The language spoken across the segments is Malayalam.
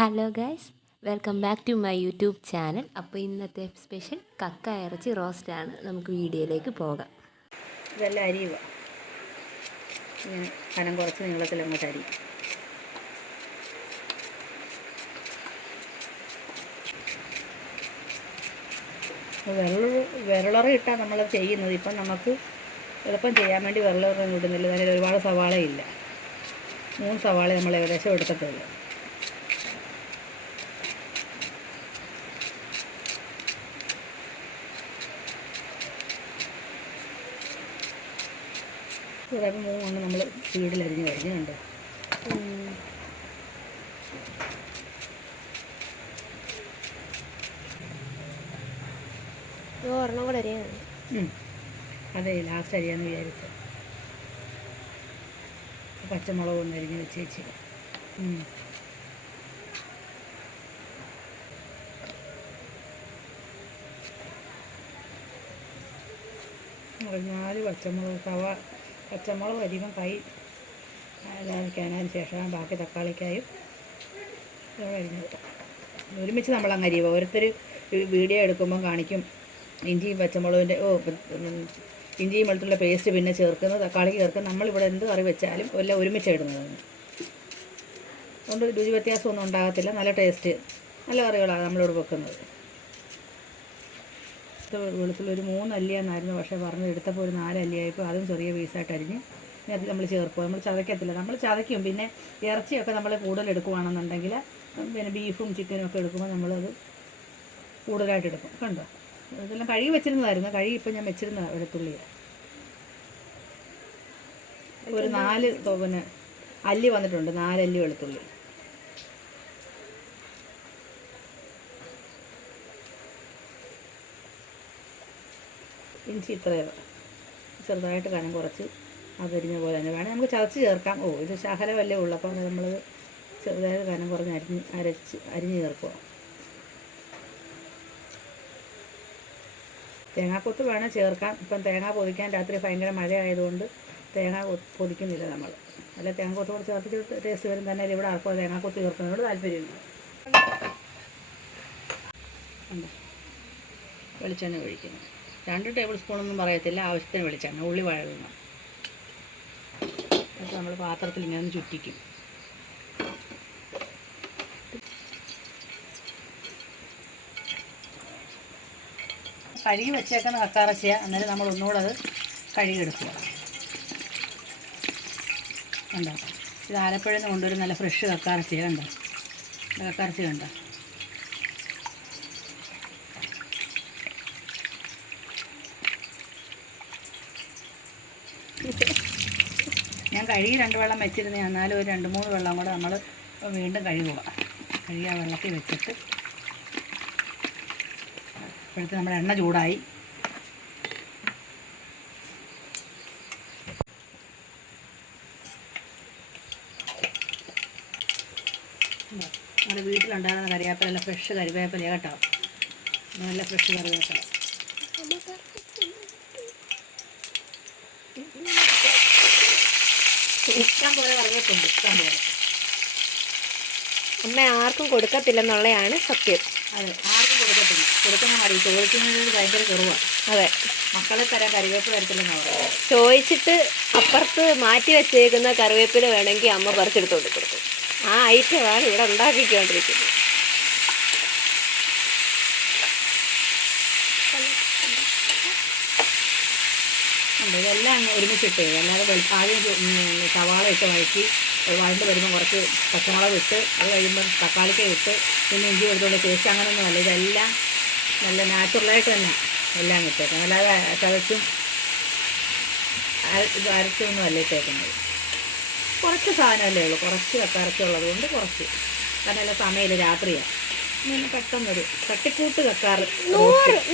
Hello guys, welcome back to my YouTube channel. അപ്പോൾ ഇന്നത്തെ സ്പെഷ്യൽ കക്ക ഇറച്ചി റോസ്റ്റാണ്. നമുക്ക് വീഡിയോയിലേക്ക് പോകാം. ഇതെല്ലാം അരിയുക. ഇങ്ങനെ കനം കുറച്ച് നീളത്തിൽ അങ്ങോട്ട് അരി. വിരളറ ഇട്ടാൽ നമ്മളത് ചെയ്യുന്നത്. ഇപ്പം നമുക്ക് എളുപ്പം ചെയ്യാൻ വേണ്ടി വിരളറൊന്നും ഇടുന്നില്ല. അതിൽ ഒരുപാട് സവാളയില്ല. 3 സവാള നമ്മൾ ഏകദേശം എടുക്കത്തുള്ളൂ. ചിലപ്പോൾ 3 കൊണ്ട് നമ്മൾ സ്പീഡിൽ അരിഞ്ഞ് കഴിഞ്ഞുണ്ട്. ഒരെണ്ണം കൂടെ അരിയാണ്. അതെ, ലാസ്റ്റ് അരിയാന്ന് വിചാരിച്ചു. പച്ചമുളക് ഒന്ന് അരിഞ്ഞ് വെച്ച് നാല് പച്ചമുളക് അരിയുമ്പം കൈ ലാഭിക്കാനതിന് ശേഷം ബാക്കി തക്കാളിക്കായും അരിഞ്ഞത് ഒരുമിച്ച് നമ്മളങ്ങ് അരിയുക. ഓരോരുത്തർ വീഡിയോ എടുക്കുമ്പം കാണിക്കും ഇഞ്ചിയും പച്ചമുളകിൻ്റെ ഇഞ്ചിയും വെളുത്തുള്ള പേസ്റ്റ് പിന്നെ ചേർക്കുന്നത്, തക്കാളി ചേർക്കുന്നത്. നമ്മളിവിടെ എന്ത് കറി വെച്ചാലും എല്ലാം ഒരുമിച്ച് ഇടുന്നതാണ്. അതുകൊണ്ട് രുചി വ്യത്യാസമൊന്നും ഉണ്ടാകത്തില്ല. നല്ല ടേസ്റ്റ്, നല്ല കറികളാണ് നമ്മളിവിടെ വെക്കുന്നത്. വെളുത്തുള്ളി ഒരു 3 അല്ലിയാന്നായിരുന്നു, പക്ഷേ എടുത്തപ്പോൾ ഒരു 4 അല്ലിയായപ്പോൾ അതും ചെറിയ പീസായിട്ട് അരിഞ്ഞ് അത് നമ്മൾ ചേർക്കും. നമ്മൾ ചതയ്ക്കത്തില്ല, നമ്മൾ ചതയ്ക്കും. പിന്നെ ഇറച്ചിയൊക്കെ നമ്മൾ കൂടുതൽ എടുക്കുകയാണെന്നുണ്ടെങ്കിൽ, പിന്നെ ബീഫും ചിക്കനും ഒക്കെ എടുക്കുമ്പോൾ നമ്മളത് കൂടുതലായിട്ട് എടുക്കും. കണ്ടോ, ഇതെല്ലാം കഴുകി വെച്ചിരുന്നതായിരുന്നു. ഇപ്പം ഞാൻ വെച്ചിരുന്ന വെളുത്തുള്ളി ഒരു 4 പിന്നെ അല്ലി വന്നിട്ടുണ്ട്. 4 അല്ലി വെളുത്തുള്ളി. ഇഞ്ചി ഇത്രയും ചെറുതായിട്ട് കനം കുറച്ച് അതരിഞ്ഞ പോലെ തന്നെ വേണം. നമുക്ക് ചതച്ച് ചേർക്കാം. ഇത് ശകലമല്ലേ ഉള്ളൂ, അപ്പം നമ്മൾ ചെറുതായിട്ട് കനം കുറഞ്ഞ് അരിഞ്ഞ് ചേർക്കുക. തേങ്ങാക്കൊത്ത് വേണം ചേർക്കാം. ഇപ്പം തേങ്ങ പൊതിക്കാൻ രാത്രി ഭയങ്കര മഴ ആയതുകൊണ്ട് തേങ്ങ പൊതിക്കുന്നില്ല നമ്മൾ. അല്ല, തേങ്ങാക്കൊത്ത് കൂടെ ചേർത്തിട്ട് ടേസ്റ്റ് വരും. തന്നെ ഇവിടെ ആർക്കും തേങ്ങാക്കൊത്ത് ചേർക്കുന്നതിനോട് താല്പര്യമില്ല. വെളിച്ചെണ്ണ ഒഴിക്കുന്നു. 2 ടേബിൾ സ്പൂണൊന്നും പറയത്തില്ല, ആവശ്യത്തിന് വെളിച്ചെണ്ണ. ഉള്ളി വഴങ്ങണം. എന്നിട്ട് നമ്മൾ പാത്രത്തിൽ ഇങ്ങനെ ഒന്ന് ചുറ്റിക്കും. കഴുകി വെച്ചേക്കുന്ന കക്കാറച്ചിയാണ്. അന്നേരം നമ്മൾ ഒന്നുകൂടെ അത് കഴുകിയെടുക്കുക. കണ്ടോ, ഇത് ആലപ്പുഴയിൽ നിന്ന് കൊണ്ടുവരും നല്ല ഫ്രഷ് കക്കാറച്ചിയാണ്. കണ്ടോ, കക്കാറച്ചി കണ്ടോ. ഞാൻ കഴുകി 2 വെള്ളം വെച്ചിരുന്നു. എന്നാലും ഒരു 2-3 വെള്ളം കൂടെ നമ്മൾ വീണ്ടും കഴുകുക. കഴുകി ആ വെള്ളത്തിൽ വെച്ചിട്ട് ഇപ്പോഴത്തെ നമ്മുടെ എണ്ണ ചൂടായി. നമ്മുടെ വീട്ടിലുണ്ടാകുന്ന കറിവേപ്പില, നല്ല ഫ്രഷ് കറിവേപ്പില കേട്ടോ. നല്ല ഫ്രഷ് കറിവേപ്പില. ഇഷ്ടം പോലെ കറിവേപ്പുണ്ട്, ഇഷ്ടം പോലെ. അമ്മ ആർക്കും കൊടുക്കത്തില്ലെന്നുള്ളതാണ് സത്യം. അതെ, ആർക്കും കൊടുക്കത്തില്ല. കൊടുക്കുന്ന മതി. ചോദിക്കുന്നതിന് ഭയങ്കര കുറവാണ്. അതെ, മക്കളെ തരാൻ കറിവേപ്പ് തരത്തില്ലെന്നാണ് പറയുന്നത്. ചോദിച്ചിട്ട് അപ്പുറത്ത് മാറ്റി വെച്ചേക്കുന്ന കറിവേപ്പില വേണമെങ്കിൽ അമ്മ പറിച്ചെടുത്തോണ്ട് കൊടുക്കും. ആ ഐറ്റമാണ് ഇവിടെ ഉണ്ടാക്കിക്കൊണ്ടിരിക്കുന്നത്. ഇതെല്ലാം ഒരുമിച്ചിട്ട്, അല്ലാതെ ആദ്യം സവാള ഇട്ട് വഴറ്റി വഴണ്ട് വരുമ്പോൾ കുറച്ച് പച്ചമുളക് ഇട്ട്, അത് കഴിയുമ്പം തക്കാളിക്ക ഇട്ട്, പിന്നെ ഇഞ്ചി വെളുത്തുള്ളി പേസ്റ്റ്, അങ്ങനെയൊന്നും അല്ല. ഇതെല്ലാം നല്ല നാച്ചുറലായിട്ട് തന്നെ എല്ലാം ഇട്ടേക്കാം. അല്ലാതെ ചതച്ചും അരച്ചൊന്നും അല്ല ഇട്ടേക്കുന്നത്. കുറച്ച് സാധനമല്ലേ ഉള്ളൂ, കുറച്ച് കക്കാറച്ചി ഉള്ളത് കൊണ്ട് കുറച്ച്. കാരണം എല്ലാം സമയമില്ല, രാത്രിയാണ്. പിന്നെ പെട്ടെന്നൊരു തട്ടിക്കൂട്ട് 100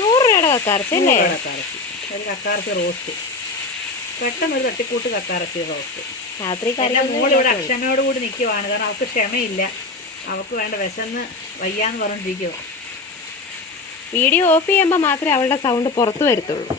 രൂപയുടെ കക്കാറച്ചി അല്ലേ? കക്കാറച്ചി, ഒരു കക്കാറച്ചി റോസ്റ്റ്. പെട്ടെന്നൊരു തട്ടിക്കൂട്ട് കക്കാറച്ചി റോസ്റ്റ്. രാത്രി മോളിവിടെ അക്ഷമയോടുകൂടി നിൽക്കുവാണ്. കാരണം അവൾക്ക് ക്ഷമയില്ല. അവൾക്ക് വേണ്ട വിശന്ന് വയ്യാന്ന് പറഞ്ഞിരിക്കുക. വീഡിയോ ഓഫ് ചെയ്യുമ്പോൾ മാത്രമേ അവളുടെ സൗണ്ട് പുറത്ത് വരത്തുള്ളൂ.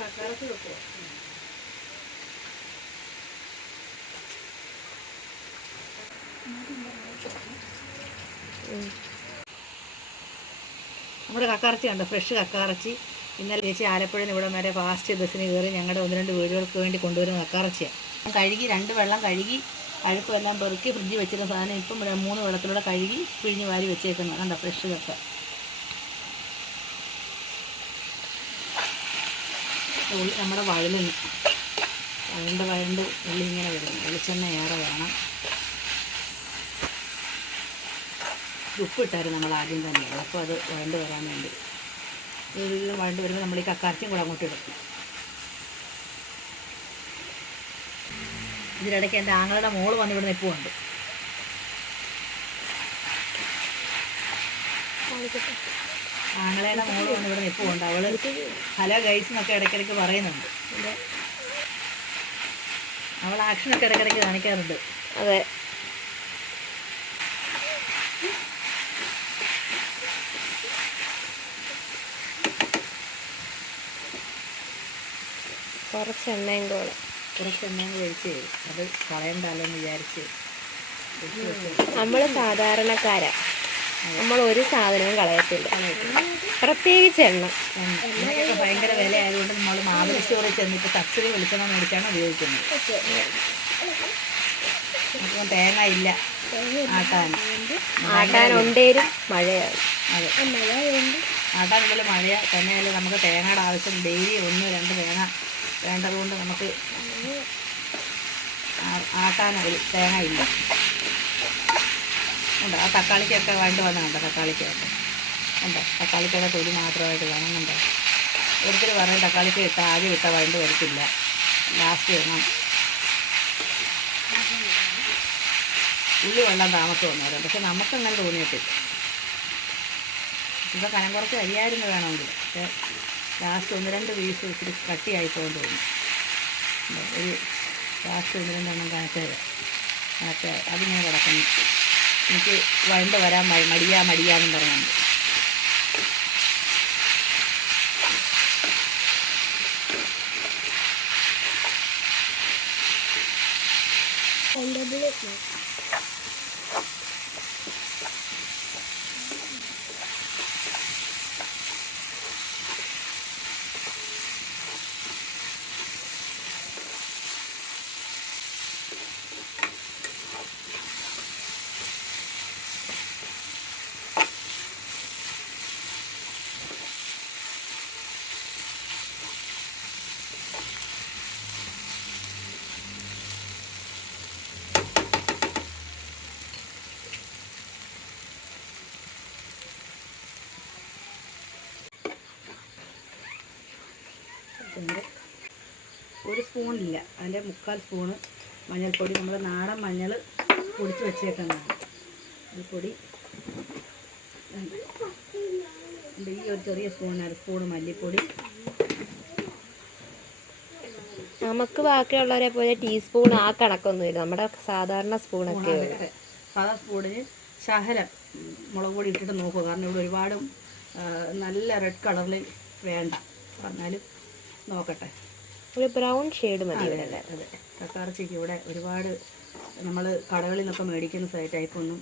കക്കാറച്ച് വെക്കുമോ? നമ്മുടെ കക്കാറച്ചി കണ്ടോ, ഫ്രഷ് കക്കാറച്ചി. ഇന്നലെ ചേച്ചി ആലപ്പുഴയിൽ ഇവിടം വരെ ഫാസ്റ്റ് ബസ്സിന് കയറി ഞങ്ങളുടെ 1-2 വീടുകൾക്ക് വേണ്ടി കൊണ്ടുവരുന്ന കക്കാറച്ചിയാണ്. കഴുകി 2 വെള്ളം കഴുകി അഴുക്കുമെല്ലാം പെറുക്കി ഫ്രിഡ്ജിൽ വെച്ചിരുന്ന സാധനം ഇപ്പം 3 വെള്ളത്തിലൂടെ കഴുകി പിഴിഞ്ഞ് വാരി വെച്ചേക്കുന്നത് കണ്ടോ, ഫ്രഷ് കക്ക. നമ്മുടെ വഴലുണ്ട് ഉള്ളി ഇങ്ങനെ വരുന്നു. വെളിച്ചെണ്ണ ഏറെ വേണം. ഉപ്പിട്ടായിരുന്നു നമ്മൾ ആദ്യം തന്നെ, അപ്പോൾ അത് വഴണ്ട് വരാൻ വേണ്ടി. ഇത് വഴണ്ട് വരുമ്പോൾ നമ്മൾ ഈ കക്കാർച്ചയും കൂടെ അങ്ങോട്ട് ഇടും. ഇതിനിടയ്ക്ക് എൻ്റെ ആങ്ങളുടെ മോള് വന്ന് ഇവിടെ നിൽപ്പുണ്ട്. ആങ്ങളയുടെ മോള് വന്ന് ഇവിടെ നിൽപ്പുണ്ട്. അവള് ഹലോ ഗൈസ് എന്നൊക്കെ ഇടയ്ക്കിടയ്ക്ക് പറയുന്നുണ്ട്. അവൾ ആക്ഷനൊക്കെ ഇടയ്ക്കിടയ്ക്ക് കാണിക്കാറുണ്ട്. അതെ. കുറച്ച് എണ്ണയും ഒഴിച്ച് അത് കളയണ്ടല്ലോ എന്ന് വിചാരിച്ച് നമ്മൾ സാധാരണക്കാരാ, നമ്മൾ ഒരു സാധനവും കളയത്തില്ല, പ്രത്യേകിച്ച് എണ്ണ. എണ്ണയൊക്കെ ഭയങ്കര വില ആയതുകൊണ്ട് നമ്മൾ മാവില സ്റ്റോറിൽ ചെന്നിട്ട് സബ്സിഡി വെളിച്ചെണ്ണ മേടിച്ചാണ് ഉപയോഗിക്കുന്നത്. അപ്പം തേങ്ങ ഇല്ല ആട്ടാനുണ്ടേലും മഴയാണ്. അതെ, ആട്ടാനുണ്ടെങ്കിൽ മഴ തന്നെയല്ലേ. നമുക്ക് തേങ്ങയുടെ ആവശ്യം ഡെയിലി 1-2 തേങ്ങ വേണ്ടതുകൊണ്ട് നമുക്ക് ആട്ടാനൊരു തേങ്ങ ഇല്ല. ഉണ്ട്. ആ തക്കാളിക്കൊക്കെ വേണ്ടി വന്നുണ്ടോ, തക്കാളിക്കൊക്കെ ഉണ്ടോ, തക്കാളിക്കൊക്കെ തൊലി മാത്രമായിട്ട് വേണമെന്നുണ്ടോ. ഒരിക്കൽ പറയും തക്കാളിക്ക് ആദ്യം ഇട്ടാൽ വഴണ്ട് വരത്തില്ല, ലാസ്റ്റ് വേണം. ഉള്ളി വെള്ളം താമസം വന്നേരം, പക്ഷെ നമുക്കങ്ങനെ തോന്നിയിട്ടില്ല. ഇപ്പോൾ കനം കുറച്ച് അരിയായിരുന്നു വേണമെങ്കിൽ, പക്ഷേ ലാസ്റ്റ് 1-2 പീസ് ഇത്തിരി കട്ടിയായി പോകാൻ തോന്നി. ഒരു ലാസ്റ്റ് 1-2 കണക്ക് അതിങ്ങനെ കിടക്കുന്നു. എനിക്ക് വഴണ്ട് വരാൻ മടിയാന്നും പറയുന്നുണ്ട്. ഒരു സ്പൂണില്ല, അതിൻ്റെ 1/4 സ്പൂണ് മഞ്ഞൾപ്പൊടി. നമ്മൾ നാടൻ മഞ്ഞൾ പൊടിച്ച് വെച്ചേക്കുന്നതാണ് ഈ പൊടി. ഈ ഒരു ചെറിയ സ്പൂണിന് 1/2 സ്പൂണ് മല്ലിപ്പൊടി. നമുക്ക് ബാക്കിയുള്ളവരെ പോലെ ടീസ്പൂൺ ആ കണക്കൊന്നുമില്ല, നമ്മുടെ സാധാരണ സ്പൂണൊക്കെ. സാധാ സ്പൂണിന് ശകലം മുളക് പൊടി ഇട്ടിട്ട് നോക്കുക. കാരണം ഇവിടെ ഒരുപാട് നല്ല റെഡ് കളറിൽ വേണ്ട, പറഞ്ഞാലും നോക്കട്ടെ. ഒരു ബ്രൗൺ ഷെയ്ഡ് മതി. അതെ, കക്കാറച്ചിക്ക് ഇവിടെ ഒരുപാട് നമ്മൾ കടകളിൽ നിന്നൊക്കെ മേടിക്കുന്ന ടൈപ്പൊന്നും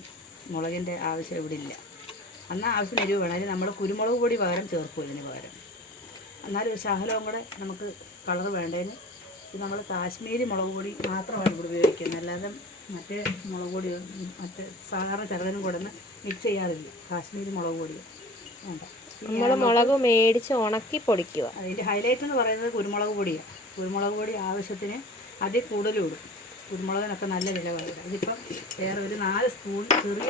മുളകിൻ്റെ ആവശ്യം ഇവിടെ ഇല്ല. എന്നാൽ ആവശ്യം എരിവ് വേണം. അതിന് നമ്മൾ കുരുമുളക് പൊടി പകരം ചേർക്കും ഇതിന് പകരം. എന്നാലും ഒരു ശകലവും കൂടെ നമുക്ക് കളർ വേണ്ടതിന് ഇത് നമ്മൾ കാശ്മീരി മുളക് പൊടി മാത്രമാണ് ഇവിടെ ഉപയോഗിക്കുന്നത്. അല്ലാതെ മറ്റേ മുളക് പൊടി മറ്റേ സാധാരണ ചെറുതിനും കൂടെ ഒന്ന് മിക്സ് ചെയ്യാറില്ല. കാശ്മീരി മുളക് പൊടി വേണ്ട. നമ്മൾ മുളക് മേടിച്ച് ഉണക്കി പൊടിക്കുക. അതിൻ്റെ ഹൈലൈറ്റ് എന്ന് പറയുന്നത് കുരുമുളക് പൊടിയാണ്. കുരുമുളക് പൊടി ആവശ്യത്തിന് അതിൽ കൂടുതലും ഇടും. കുരുമുളകിനൊക്കെ നല്ല വില വരും. അതിപ്പം വേറെ ഒരു 4 സ്പൂൺ, ചെറിയ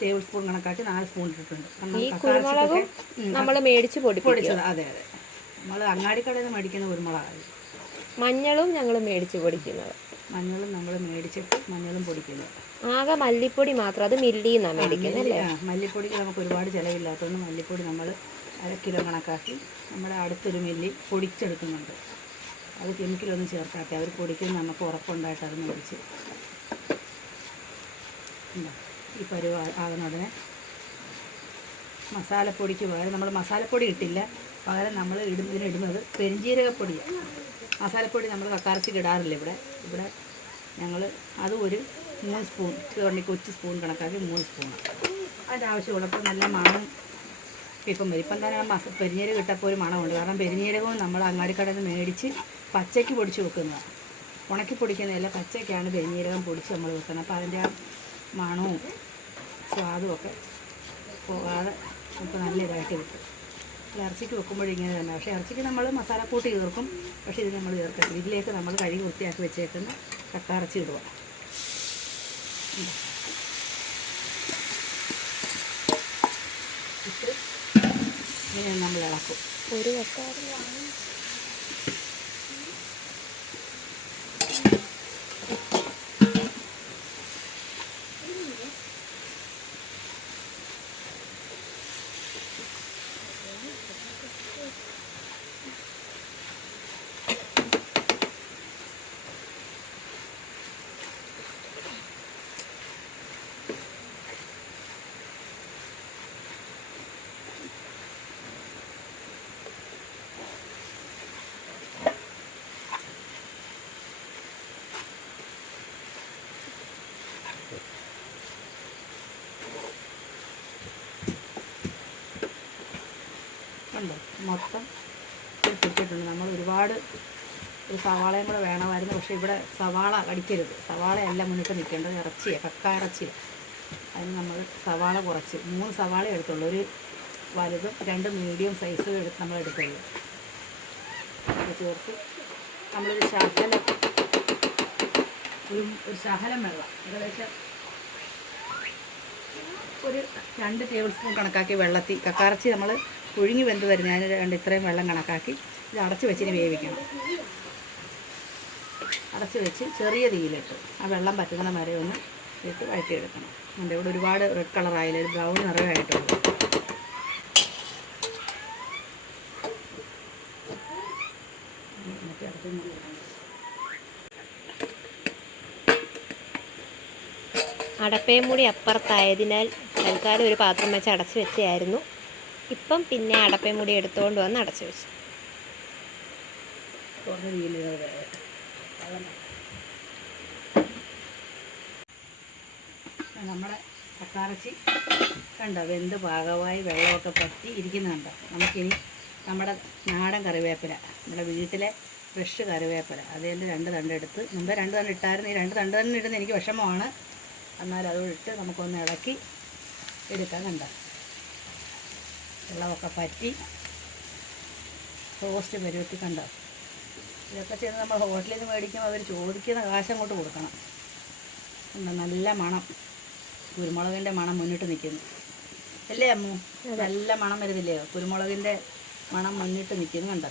ടേബിൾ സ്പൂൺ കണക്കാക്കി 4 സ്പൂൺ ഇട്ടിട്ടുണ്ട്. ഈ കുരുമുളകും നമ്മൾ മേടിച്ച് പൊടിച്ചത്. അതെ, നമ്മൾ അങ്ങാടിക്കടയിൽ നിന്ന് മേടിക്കുന്ന കുരുമുളകാണ്. മഞ്ഞളും ഞങ്ങൾ മേടിച്ച് പൊടിക്കുന്നത്. മഞ്ഞളും നമ്മൾ മേടിച്ചിട്ട് മഞ്ഞളും പൊടിക്കുന്നത്. ആകെ മല്ലിപ്പൊടി മാത്രം, അത് മില്ലിയിൽ നിന്നാണ് മേടിക്കുന്നത് അല്ലേ. മല്ലിപ്പൊടിക്ക് നമുക്ക് ഒരുപാട് ചിലവില്ലാത്തതുകൊണ്ട് മല്ലിപ്പൊടി നമ്മൾ 1/2 കിലോ കണക്കാക്കി നമ്മുടെ അടുത്തൊരു മില്ലി പൊടിച്ചെടുക്കുന്നുണ്ട്. അത് കെമിക്കലൊന്നും ചേർക്കാത്ത അവർ പൊടിക്കുന്നത് നമുക്ക് ഉറപ്പുണ്ടായിട്ട് അത് മേടിച്ച് ഈ പരുവ ആകുന്ന ഉടനെ മസാലപ്പൊടിക്ക് പകരം നമ്മൾ മസാലപ്പൊടി ഇട്ടില്ല, പകരം നമ്മൾ ഇതിനിടുന്നത് പെരിഞ്ജീരകപ്പൊടിയാണ്. മസാലപ്പൊടി നമ്മൾ കക്കാറച്ചിക്ക് ഇടാറില്ല ഇവിടെ ഞങ്ങൾ അത് ഒരു 3 സ്പൂൺ, കൊച്ചു സ്പൂൺ കണക്കാക്കി 3 സ്പൂണ്. അതിൻ്റെ ആവശ്യമുള്ളപ്പോൾ നല്ല മണം ഇപ്പം വരും. ഇപ്പം തന്നെ പെരിഞ്ജീരകം ഇട്ടപ്പോൾ ഒരു മണമുണ്ട്. കാരണം പെരിഞ്ജീരകവും നമ്മൾ അങ്ങാടിക്കടയിൽ നിന്ന് മേടിച്ച് പച്ചയ്ക്ക് പൊടിച്ച് വെക്കുന്നതാണ്. ഉണക്കി പൊടിക്കുന്നതല്ല, പച്ചയ്ക്കാണ് പെരിഞ്ജീരകം പൊടിച്ച് നമ്മൾ വെക്കുന്നത്. അപ്പോൾ അതിൻ്റെ ആ മണവും സ്വാദും ഒക്കെ പോകാതെ നമുക്ക് നല്ല ഇതായിട്ട് കിട്ടും. ഇറച്ചിക്ക് വെക്കുമ്പോഴും ഇങ്ങനെ തന്നെ. പക്ഷേ ഇറച്ചിക്ക് നമ്മൾ മസാലക്കൂട്ടി ചേർക്കും, പക്ഷേ ഇത് നമ്മൾ ചേർക്കത്തില്ല. ഇതിലേക്ക് നമ്മൾ കഴുകി വൃത്തിയാക്കി വെച്ചേക്കുന്ന കക്കാറച്ചി ഇടുക. ഇട്ട് ഇങ്ങനെ നമ്മൾ ഇളക്കും. ഒരു കക്കാറ് ഉണ്ടോ മൊത്തം പിടിച്ചിട്ടുണ്ട്. നമ്മൾ ഒരുപാട് ഒരു സവാളയും കൂടെ വേണമായിരുന്നു. പക്ഷേ ഇവിടെ സവാള കടിക്കരുത്. സവാളയല്ല മുന്നിട്ട് നിൽക്കേണ്ടത്, ഇറച്ചിയാണ്, കക്ക ഇറച്ചിയാണ്. അതിന് നമ്മൾ സവാള കുറച്ച് 3 സവാള എടുത്തുള്ളൂ. ഒരു വലുതും 2 മീഡിയം സൈസും നമ്മൾ എടുത്തുള്ളൂ. അത് ചേർത്ത് നമ്മളൊരു ശകലം വെള്ളം, ഏകദേശം ഒരു 2 ടേബിൾ സ്പൂൺ കണക്കാക്കി വെള്ളത്തിൽ കക്കാറച്ചി നമ്മൾ പുഴുങ്ങി വെന്ത് വരുന്ന അതിന് ഇത്രയും വെള്ളം കണക്കാക്കി ഇത് അടച്ച് വെച്ചിന് വേവിക്കണം. അടച്ച് വെച്ച് ചെറിയ തീയിലിട്ട് ആ വെള്ളം പറ്റുന്ന വരെ ഒന്ന് ഇട്ട് വഴറ്റിയെടുക്കണം. അതിൻ്റെ ഇവിടെ ഒരുപാട് റെഡ് കളറായാലും ഒരു ബ്രൗൺ നിറമായിട്ടുള്ളൂ. അടപ്പയും കൂടി അപ്പുറത്തായതിനാൽ തൽക്കാലം ഒരു പാത്രം വെച്ച് അടച്ചു വെച്ചായിരുന്നു. ഇപ്പം പിന്നെ അടപ്പയും കൂടി എടുത്തുകൊണ്ട് വന്ന് അടച്ചു വെച്ചു. നമ്മുടെ കക്കാറച്ചി കണ്ടോ വെന്ത് പാകമായി വെള്ളമൊക്കെ പറ്റി ഇരിക്കുന്നുണ്ടോ. നമുക്കിനി നമ്മുടെ നാടൻ കറിവേപ്പില, നമ്മുടെ വീട്ടിലെ ഫ്രഷ് കറിവേപ്പില, അതിൻ്റെ 2 തണ്ട് എടുത്ത്, മുമ്പേ 2 തണ്ട് ഇട്ടായിരുന്നു. ഈ 2 തണ്ട് തന്നെ ഇടുന്ന എനിക്ക് വിഷമമാണ്. എന്നാൽ അതോടിട്ട് നമുക്കൊന്ന് ഇളക്കി എടുക്കാൻ. കണ്ടോ വെള്ളമൊക്കെ പറ്റി റോസ്റ്റ് പരുവത്തി. കണ്ടോ ഇതൊക്കെ ചെയ്ത് നമ്മൾ ഹോട്ടലിൽ നിന്ന് മേടിക്കുമ്പോൾ അവർ ചോദിക്കുന്ന കാശ് അങ്ങോട്ട് കൊടുക്കണം. നല്ല മണം, കുരുമുളകിൻ്റെ മണം മുന്നിട്ട് നിൽക്കുന്നു അല്ലേ അമ്മു? നല്ല മണം വരുന്നില്ലയോ? കുരുമുളകിൻ്റെ മണം മുന്നിട്ട് നിൽക്കുന്നു. കണ്ടോ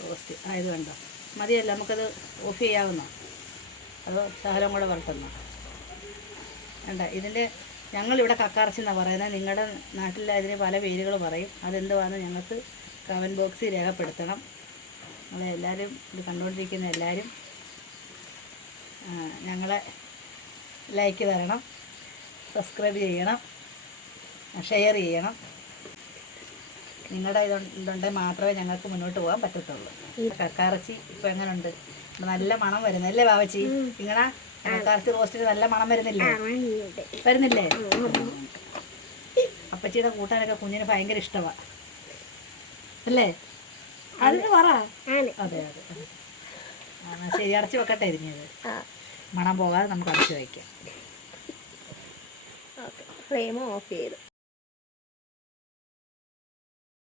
റോസ്റ്റ് ആയത് കണ്ടോ? മതിയല്ല, നമുക്കത് ഓഫ് ചെയ്യാവുന്ന, അതോ ശകലം കൂടെ വറുത്തുന്ന വേണ്ട. ഇതിൻ്റെ ഞങ്ങളിവിടെ കക്കാറച്ചി എന്നാണ് പറയുന്നത്. നിങ്ങളുടെ നാട്ടിൽ അതിന് പല പേരുകൾ പറയും. അതെന്തുവാണെന്ന് ഞങ്ങൾക്ക് കമൻറ്റ് ബോക്സിൽ രേഖപ്പെടുത്തണം. നമ്മളെല്ലാവരും ഇത് കണ്ടുകൊണ്ടിരിക്കുന്ന എല്ലാവരും ഞങ്ങളെ ലൈക്ക് തരണം, സബ്സ്ക്രൈബ് ചെയ്യണം, ഷെയർ ചെയ്യണം. നിങ്ങളുടെ ഇതുണ്ടെങ്കിൽ മാത്രമേ ഞങ്ങൾക്ക് മുന്നോട്ട് പോകാൻ പറ്റത്തുള്ളൂ. കക്കാറച്ചി ഇപ്പം എങ്ങനെയുണ്ട്? നല്ല മണം വരുന്നല്ലേ ബാവച്ചി? നിങ്ങളുടെ കക്കാറച്ചി റോസ്റ്റിന് നല്ല മണം വരുന്നില്ലേ? അപ്പച്ചിയുടെ കൂട്ടാനൊക്കെ കുഞ്ഞിന് ഭയങ്കര ഇഷ്ടമാണ് അല്ലേ? അതിന് പറ. അതെ അതെ. ശരി, അടച്ച് വെക്കട്ടെ ഇരുന്നത്. മണം പോകാതെ നമുക്ക് അടച്ച് വയ്ക്കാം. ഫ്ലെയിം ഓഫ് ചെയ്തു.